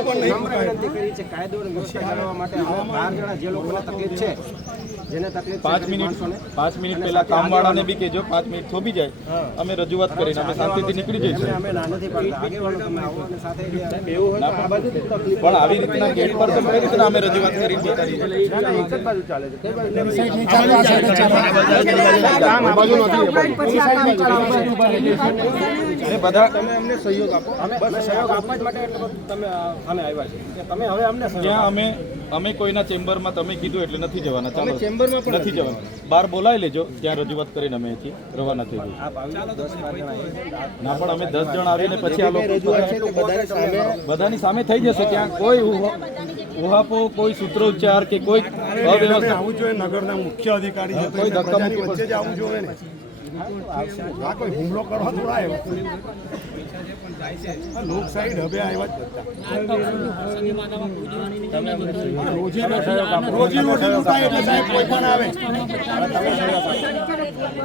વિનંતી કરી છે કાયદો વ્યવસ્થા જાળવવા માટે આવા બાર જણા જે લોકોને તકલીફ છે જેને તકલીફ પાંચ મિનિટ પાંચ મિનિટ પહેલા કામવાળાને બી કહેજો પાંચ મિનિટ થોભી જાય અમે રજૂઆત કરીને અમે શાંતિથી નીકળી જઈશું અમે ના નથી પાડતા આગેવાનો તમે આવો અને સાથે ના, પણ આવી રીતના ગેટ પર તો કઈ રીતના અમે રજૂઆત એ બધા તમે અમને સહયોગ આપો અમે અમે સહયોગ આપવા જ માટે તમે આ આવ્યા છે તમે હવે અમને ત્યાં અમે અમે કોઈના ચેમ્બરમાં તમે કીધું એટલે નથી જવાના. ચાલો. ચેમ્બરમાં પણ નથી જવાના. બહાર બોલાવી લેજો. ત્યાં રજૂઆત કરીને અમે અહીંથી રવાના થઈ આવી. ના પણ અમે દસ જણ આવીને પછી આ લોકો બધાની સામે થઈ જશે. ત્યાં કોઈ ઉહા- ઉહાપો કોઈ સૂત્રોચ્ચાર કે કોઈ અવ્યવસ્થા આવું જોઈએ નગરના મુખ્ય અધિકારી કોઈ ધક્કા મુક્કી વચ્ચે જ આવું જોઈએ ને. આ કોઈ હુમલો કરવા થોડા આવ્યો. આ લોકશાહી ઢબે આવ્યા જ રોજી રોજી રોટી લૂંટાય એટલે સાહેબ કોઈ પણ આવે.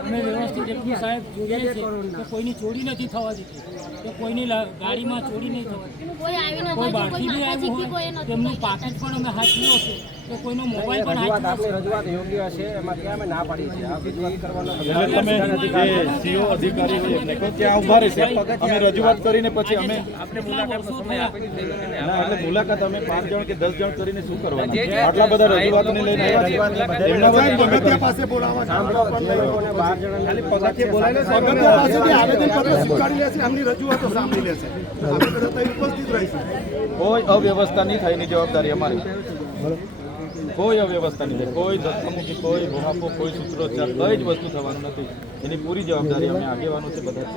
અમે વ્યવસ્થિત એટલું સાહેબ જોઈએ છે કે કોઈની ચોરી નથી થવા દીધી કે કોઈની ગાડીમાં ચોરી નહીં થવા કોઈ બાકી બી આવ્યું હોય તેમનું પાકેટ પણ અમે હાથ હશે કે કોઈનો મોબાઈલ પણ રજૂઆત હાંચવ્યો રજૂઆત યોગ્ય છે એમાં ત્યાં અમે ના પાડી છે આ રજૂઆત કરવાનો એટલે તમે જે સીઓ અધિકારી હોય એમને કહો ત્યાં ઊભા રહેશે. અમે રજૂઆત કરીને પછી અમે આપણે મુલાકાત સમય આપી ના. એટલે મુલાકાત અમે પાંચ જણ કે દસ જણ કરીને શું કરવાના? આટલા બધા રજૂઆતને લઈને. એમના સાહેબ વતી પગથિયા પાસે બોલાવવા સાંભળો લોકોને બાર જણ ખાલી પગથિયે બોલાવીને પગથિયા પાસેથી આવેદનપત્ર સ્વીકારી લેશે એમની રજૂઆતો સાંભળી લેશે. આપણે બધા ઉપસ્થિત રહીશું. કોઈ અવ્યવસ્થા નહીં થાય એની જવાબદારી અમારી. કોઈ અવ્યવસ્થા નહીં. થાય કોઈ ધક્કામુક્કી કોઈ ભોહાપો કોઈ સૂત્રોચ્ચાર કઈ જ વસ્તુ થવાનું નથી. એની પૂરી જવાબદારી અમે આગેવાનો છે બધા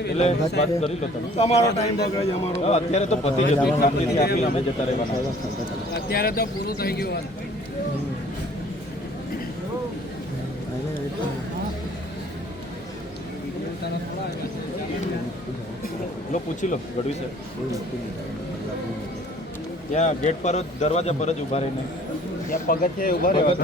એટલે વાત કરી લો તમે. તમારો ટાઈમ બગડે છે અમારો. અત્યારે તો પતી જતું શાંતિથી આપીને અમે જતા રહેવાના. અત્યારે તો પૂરું થઈ ગયું લો પૂછી લો ગઢવી સાહેબ. ત્યાં ગેટ પર જ દરવાજા પર જ ઊભા રહીને. ત્યાં પગથિયા ઊભા પગથિયે